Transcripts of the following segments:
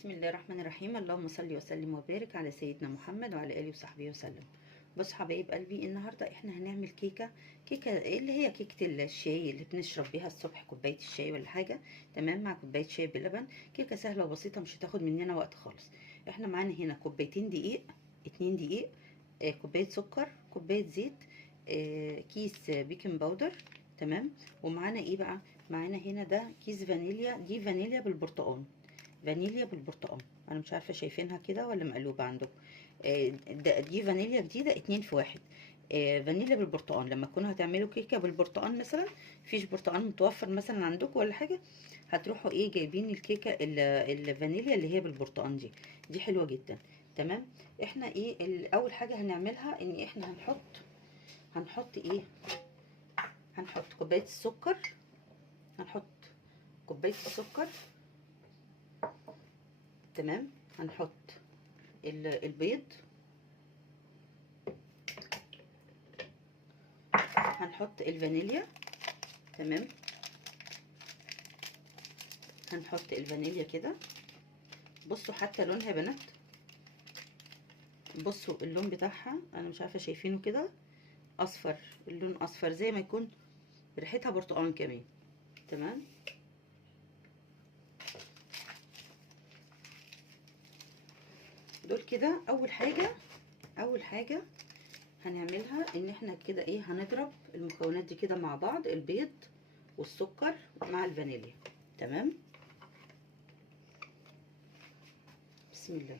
بسم الله الرحمن الرحيم. اللهم صل وسلم وبارك على سيدنا محمد وعلى اله وصحبه وسلم. بص حبايب قلبي، النهارده احنا هنعمل كيكه اللي هي كيكه الشاي اللي بنشرب بيها الصبح، كوبايه الشاي ولا حاجه. تمام، مع كوبايه شاي بلبن. كيكه سهله وبسيطه، مش هتاخد مننا وقت خالص. احنا معانا هنا كوبايتين دقيق، 2 دقيق، كوبايه سكر، كوبايه زيت، كيس بيكنج باودر. تمام. ومعانا ايه بقى؟ معانا هنا ده كيس فانيليا، دي فانيليا بالبرتقال. فانيليا بالبرتقال، انا مش عارفه شايفينها كده ولا مقلوبه عندكم. دي فانيليا جديده، 2 في 1. فانيليا بالبرتقال. لما تكونوا هتعملوا كيكه بالبرتقال مثلا، مفيش برتقال متوفر مثلا عندكم ولا حاجه، هتروحوا ايه جايبين الكيكه الفانيليا اللي هي بالبرتقال دي حلوه جدا. تمام. احنا ايه اول حاجه هنعملها ان احنا هنحط ايه؟ هنحط كوبايه السكر. هنحط كوبايه السكر. تمام. هنحط البيض. هنحط الفانيليا. تمام. هنحط الفانيليا كده. بصوا حتى لونها يا بنات، بصوا اللون بتاعها، انا مش عارفه شايفينه كده، اصفر. اللون اصفر زي ما يكون ريحتها برتقال كمان. تمام. دول كده اول حاجه هنعملها ان احنا كده ايه، هنضرب المكونات دي كده مع بعض، البيض والسكر مع الفانيليا. تمام. بسم الله.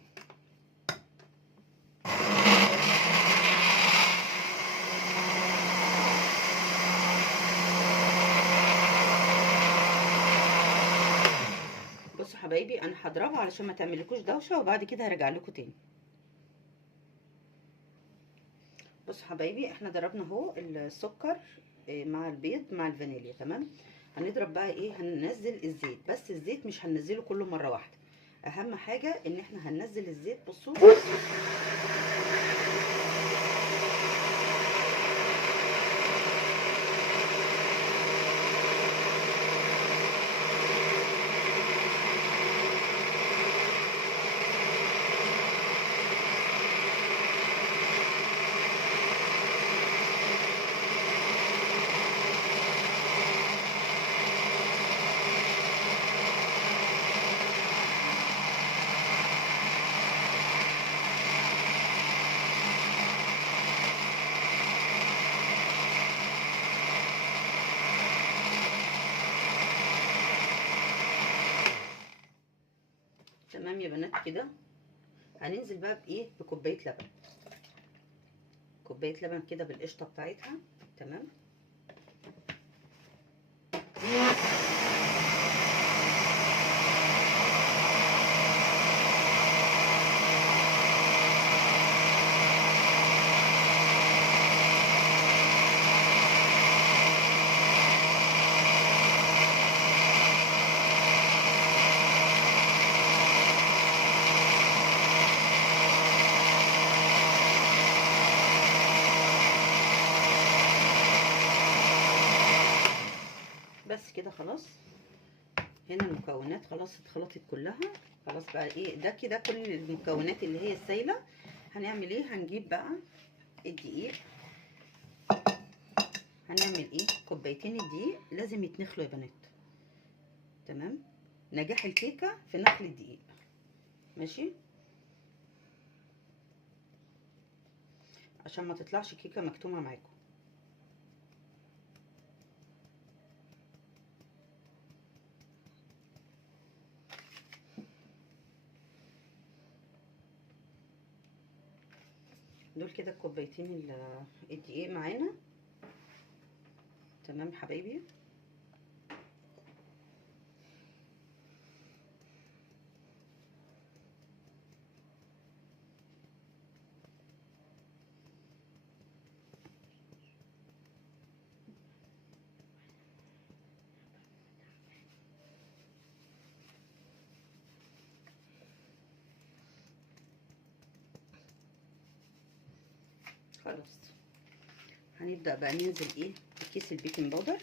بصوا حبايبي، انا هضربها علشان ما تعملكوش دوشه، وبعد كده هرجع لكم تاني. بصوا حبايبي، احنا ضربنا اهو السكر مع البيض مع الفانيليا. تمام. هنضرب بقى ايه، هننزل الزيت، بس الزيت مش هننزله كله مره واحده. اهم حاجه ان احنا هننزل الزيت. بصوا تمام يا بنات كده. هننزل بقى بايه، بكوبايه لبن. كوبايه لبن كده بالقشطه بتاعتها. تمام. بس كده خلاص. هنا المكونات خلاص اتخلطت كلها. خلاص بقى ايه ده كده، كل المكونات اللي هي السايله. هنعمل ايه؟ هنجيب بقى الدقيق. هنعمل ايه؟ كوبايتين الدقيق لازم يتنخلوا يا بنات. تمام. نجاح الكيكه في نخل الدقيق. ماشي، عشان ما تطلعش كيكه مكتومه معاكم. دول كده الكوبايتين الدقيق معانا. تمام حبايبي. خلاص هنبدأ بقى ننزل ايه بكيس البيكنج باودر.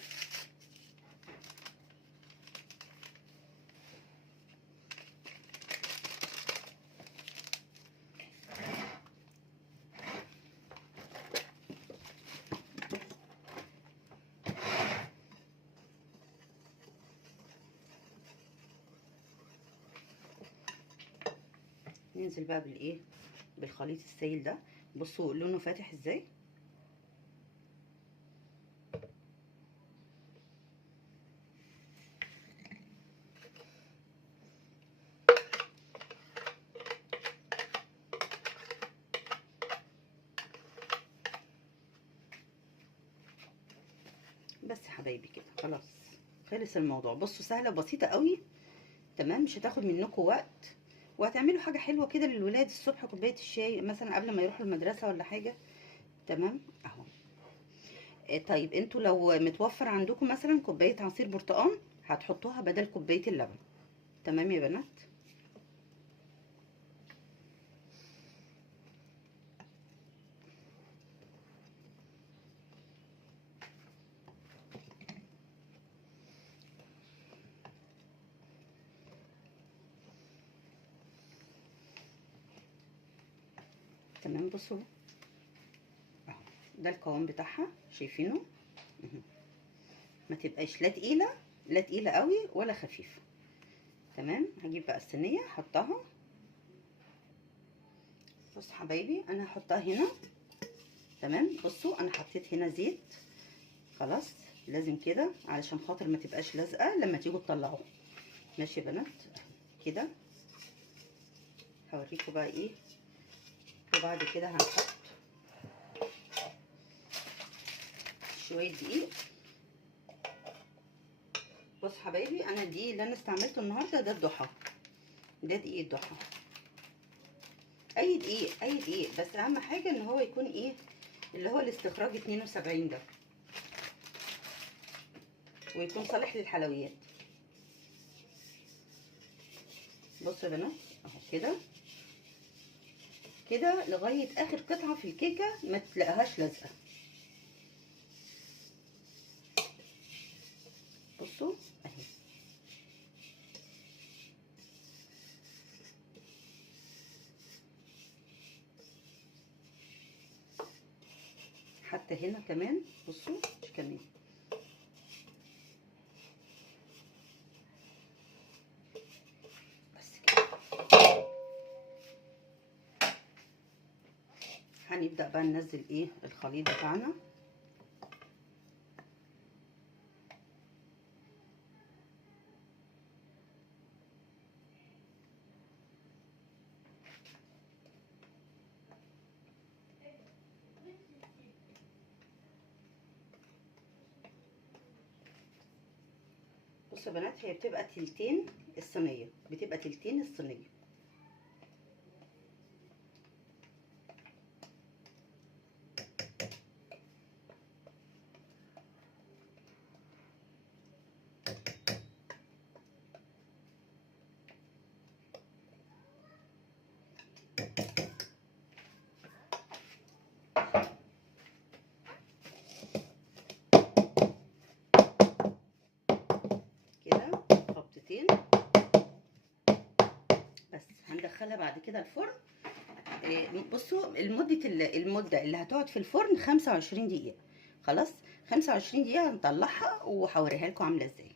ننزل بقى بالايه، بالخليط السائل ده. بصوا لونه فاتح ازاي. بس يا حبايبي كده خلاص خلص الموضوع. بصوا سهله وبسيطه قوي، تمام، مش هتاخد منكم وقت، وهتعملوا حاجه حلوه كده للولاد الصبح، كوبايه الشاي مثلا قبل ما يروحوا المدرسه ولا حاجه. تمام اهو. طيب انتوا لو متوفر عندكم مثلا كوبايه عصير برتقال هتحطوها بدل كوبايه اللبن. تمام يا بنات. تمام بصوا اهو، ده القوام بتاعها شايفينه. ما تبقاش لا تقيله، لا تقيله قوي ولا خفيفه. تمام. هجيب بقى الصينيه احطها. بص حبايبي انا هحطها هنا. تمام. بصوا انا حطيت هنا زيت. خلاص لازم كده علشان خاطر ما تبقاش لازقه لما تيجوا تطلعوها. ماشي يا بنات كده. هوريكم بقى ايه. وبعد كده هنحط شويه دقيق. بص حبايبي انا الدقيق اللي انا استعملته النهارده ده الضحى، ده دقيق الضحى. اي دقيق اي دقيق، بس اهم حاجه ان هو يكون ايه، اللي هو الاستخراج 72 ده، ويكون صالح للحلويات. بصوا يا بنات اهو كده كده لغايه اخر قطعه في الكيكه ما تلاقيهاش لازقه. بصوا اهي. حتى هنا كمان بصوا مش كمان. بس كده هنبدأ بقى ننزل ايه الخليط بتاعنا. بصوا يا بنات هي بتبقى تلتين الصينية، بتبقى تلتين الصينية. كده خبطتين بس. هندخلها بعد كده الفرن. بصوا المدة اللي هتقعد في الفرن 25 دقيقة. خلاص 25 دقيقة هنطلعها وهوريها لكم عاملة ازاي.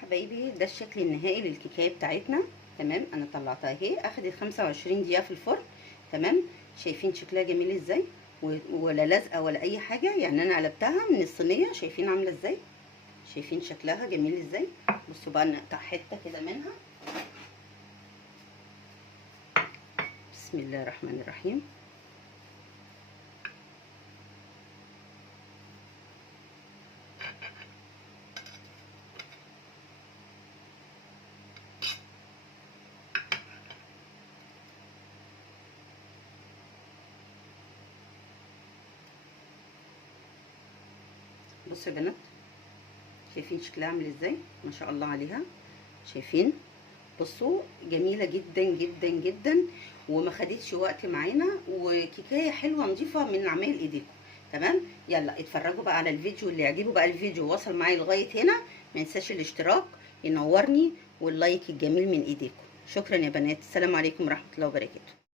حبايبي ده الشكل النهائي للكيكايه بتاعتنا. تمام انا طلعتها اهي، اخدت 25 دقيقة في الفرن. تمام. شايفين شكلها جميل ازاي، ولا لازقة ولا اي حاجة. يعني انا قلبتها من الصينية، شايفين عاملة ازاي، شايفين شكلها جميل ازاي. بصوا بقى نقطع حتة كده منها. بسم الله الرحمن الرحيم. بصوا يا بنات شايفين شكلها عامل ازاي، ما شاء الله عليها. شايفين بصوا جميله جدا جدا جدا، وما خدتش وقت معانا، وكيكايه حلوه نظيفه من عمايل ايديكم. تمام. يلا اتفرجوا بقى على الفيديو. اللي يعجبه بقى الفيديو وصل معايا لغايه هنا ما ينساش الاشتراك ينورني واللايك الجميل من ايديكم. شكرا يا بنات، السلام عليكم ورحمه الله وبركاته.